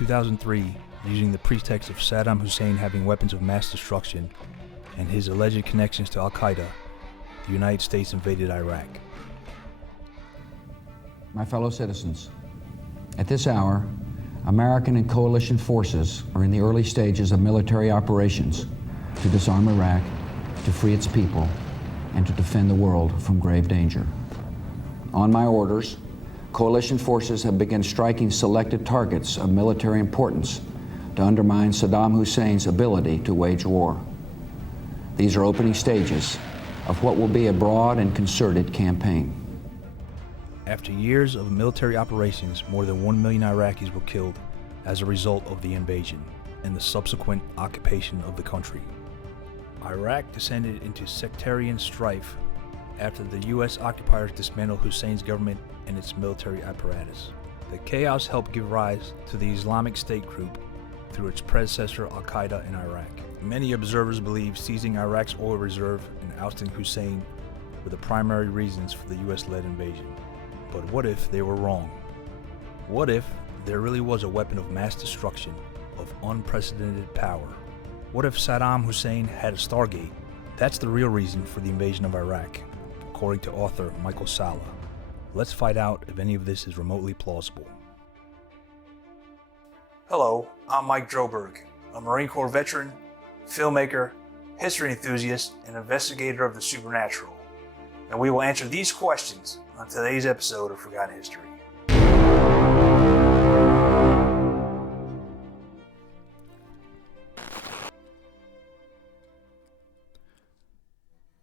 2003, using the pretext of Saddam Hussein having weapons of mass destruction and his alleged connections to Al-Qaeda, the United States invaded Iraq. My fellow citizens, at this hour, American and coalition forces are in the early stages of military operations to disarm Iraq, to free its people, and to defend the world from grave danger. On my orders, coalition forces have begun striking selected targets of military importance to undermine Saddam Hussein's ability to wage war. These are opening stages of what will be a broad and concerted campaign. After years of military operations, more than 1 million Iraqis were killed as a result of the invasion and the subsequent occupation of the country. Iraq descended into sectarian strife after the U.S. occupiers dismantled Hussein's government and its military apparatus. The chaos helped give rise to the Islamic State group through its predecessor Al-Qaeda in Iraq. Many observers believe seizing Iraq's oil reserve and ousting Hussein were the primary reasons for the U.S.-led invasion. But what if they were wrong? What if there really was a weapon of mass destruction of unprecedented power? What if Saddam Hussein had a Stargate? That's the real reason for the invasion of Iraq, according to author Michael Salla. Let's find out if any of this is remotely plausible. Hello, I'm Mike Droberg, a Marine Corps veteran, filmmaker, history enthusiast, and investigator of the supernatural. And we will answer these questions on today's episode of Forgotten History.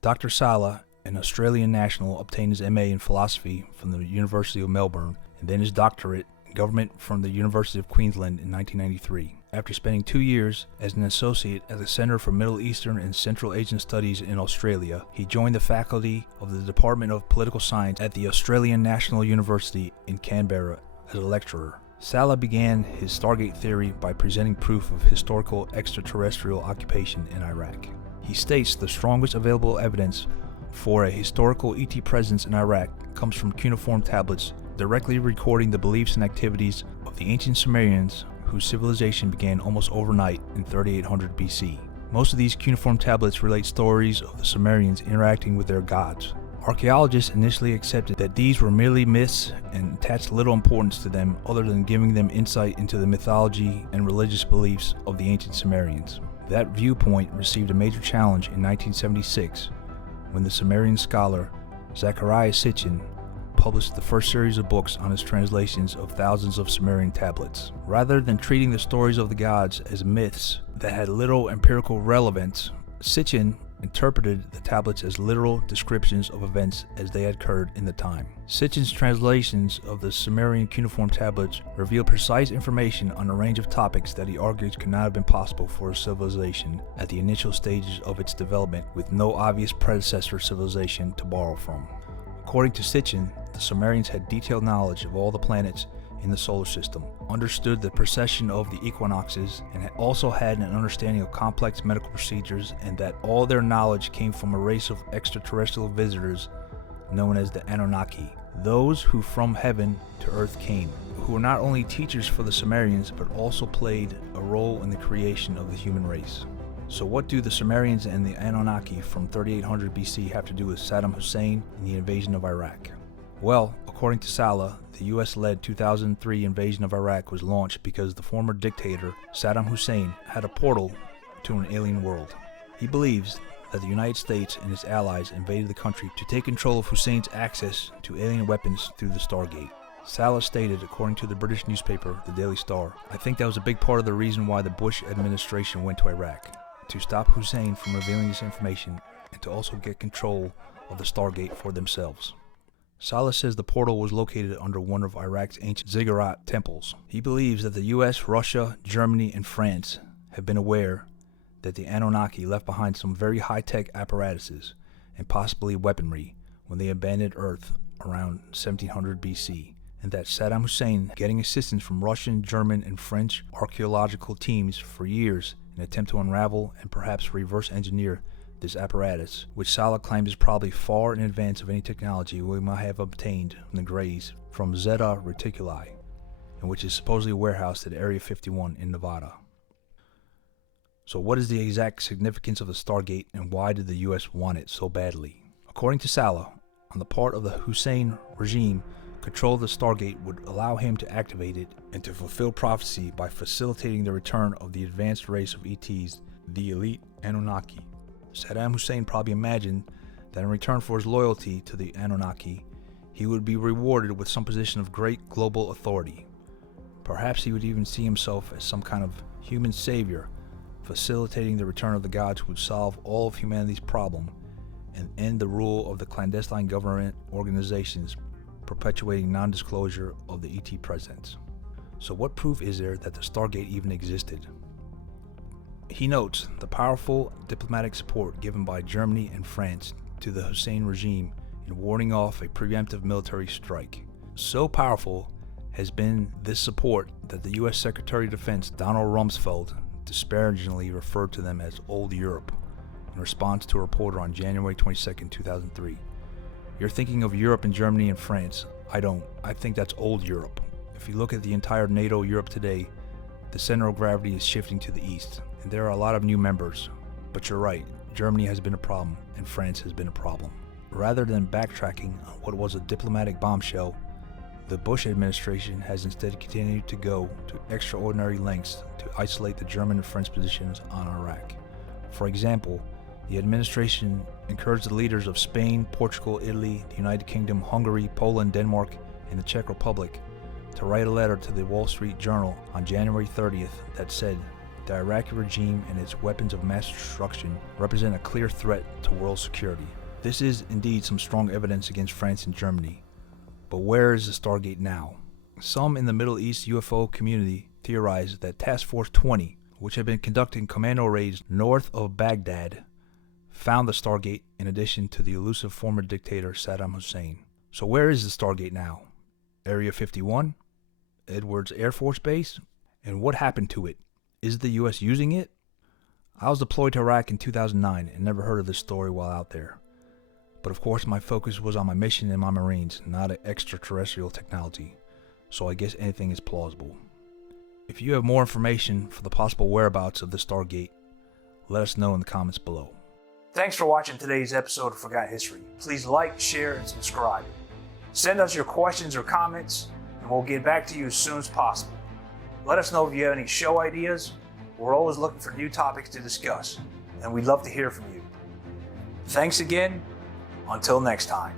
Dr. Salla, an Australian national, obtained his MA in philosophy from the University of Melbourne and then his doctorate in government from the University of Queensland in 1993. After spending 2 years as an associate at the Centre for Middle Eastern and Central Asian Studies in Australia, he joined the faculty of the Department of Political Science at the Australian National University in Canberra as a lecturer. Salla began his Stargate theory by presenting proof of historical extraterrestrial occupation in Iraq. He states the strongest available evidence for a historical ET presence in Iraq comes from cuneiform tablets directly recording the beliefs and activities of the ancient Sumerians, whose civilization began almost overnight in 3800 BC. Most of these cuneiform tablets relate stories of the Sumerians interacting with their gods. Archaeologists initially accepted that these were merely myths and attached little importance to them other than giving them insight into the mythology and religious beliefs of the ancient Sumerians. That viewpoint received a major challenge in 1976 when the Sumerian scholar Zecharia Sitchin published the first series of books on his translations of thousands of Sumerian tablets. Rather than treating the stories of the gods as myths that had little empirical relevance, Sitchin interpreted the tablets as literal descriptions of events as they had occurred in the time. Sitchin's translations of the Sumerian cuneiform tablets reveal precise information on a range of topics that he argues could not have been possible for a civilization at the initial stages of its development with no obvious predecessor civilization to borrow from. According to Sitchin, the Sumerians had detailed knowledge of all the planets in the solar system, understood the precession of the equinoxes, and also had an understanding of complex medical procedures, and that all their knowledge came from a race of extraterrestrial visitors known as the Anunnaki, those who from heaven to earth came, who were not only teachers for the Sumerians but also played a role in the creation of the human race. So what do the Sumerians and the Anunnaki from 3800 BC have to do with Saddam Hussein and the invasion of Iraq? Well, according to Salla, the US-led 2003 invasion of Iraq was launched because the former dictator, Saddam Hussein, had a portal to an alien world. He believes that the United States and its allies invaded the country to take control of Hussein's access to alien weapons through the Stargate. Salla stated, according to the British newspaper, the Daily Star, "I think that was a big part of the reason why the Bush administration went to Iraq, to stop Hussein from revealing this information and to also get control of the Stargate for themselves." Salla says the portal was located under one of Iraq's ancient ziggurat temples. He believes that the US, Russia, Germany, and France have been aware that the Anunnaki left behind some very high-tech apparatuses and possibly weaponry when they abandoned Earth around 1700 BC, and that Saddam Hussein, getting assistance from Russian, German, and French archaeological teams for years in an attempt to unravel and perhaps reverse engineer this apparatus, which Salla claims is probably far in advance of any technology we might have obtained from the Greys from Zeta Reticuli. and which is supposedly warehoused at Area 51 in Nevada. So what is the exact significance of the Stargate, and why did the US want it so badly? According to Salah, on the part of the Hussein regime, control of the Stargate would allow him to activate it and to fulfill prophecy by facilitating the return of the advanced race of ETs, the elite Anunnaki. Saddam Hussein probably imagined that in return for his loyalty to the Anunnaki, he would be rewarded with some position of great global authority. Perhaps he would even see himself as some kind of human savior, facilitating the return of the gods who would solve all of humanity's problem and end the rule of the clandestine government organizations perpetuating non-disclosure of the ET presence. So what proof is there that the Stargate even existed? He notes the powerful diplomatic support given by Germany and France to the Hussein regime in warding off a preemptive military strike. So powerful has been this support that the US Secretary of Defense Donald Rumsfeld disparagingly referred to them as Old Europe in response to a reporter on January 22, 2003. You're thinking of Europe and Germany and France. I don't. I think that's Old Europe. If you look at the entire NATO Europe today, the center of gravity is shifting to the east, and there are a lot of new members. But you're right, Germany has been a problem, and France has been a problem. Rather than backtracking on what was a diplomatic bombshell, the Bush administration has instead continued to go to extraordinary lengths to isolate the German and French positions on Iraq. For example, the administration encouraged the leaders of Spain, Portugal, Italy, the United Kingdom, Hungary, Poland, Denmark, and the Czech Republic to write a letter to the Wall Street Journal on January 30th that said the Iraqi regime and its weapons of mass destruction represent a clear threat to world security. This is indeed some strong evidence against France and Germany. But where is the Stargate now? Some in the Middle East UFO community theorize that Task Force 20, which had been conducting commando raids north of Baghdad, found the Stargate in addition to the elusive former dictator Saddam Hussein. So where is the Stargate now? Area 51? Edwards Air Force Base? And what happened to it? Is the US using it? I was deployed to Iraq in 2009 and never heard of this story while out there. But of course my focus was on my mission and my Marines, not extraterrestrial technology. So I guess anything is plausible. If you have more information for the possible whereabouts of the Stargate, let us know in the comments below. Thanks for watching today's episode of Forgotten History. Please like, share, and subscribe. Send us your questions or comments, and we'll get back to you as soon as possible. Let us know if you have any show ideas. We're always looking for new topics to discuss, and we'd love to hear from you. Thanks again. Until next time.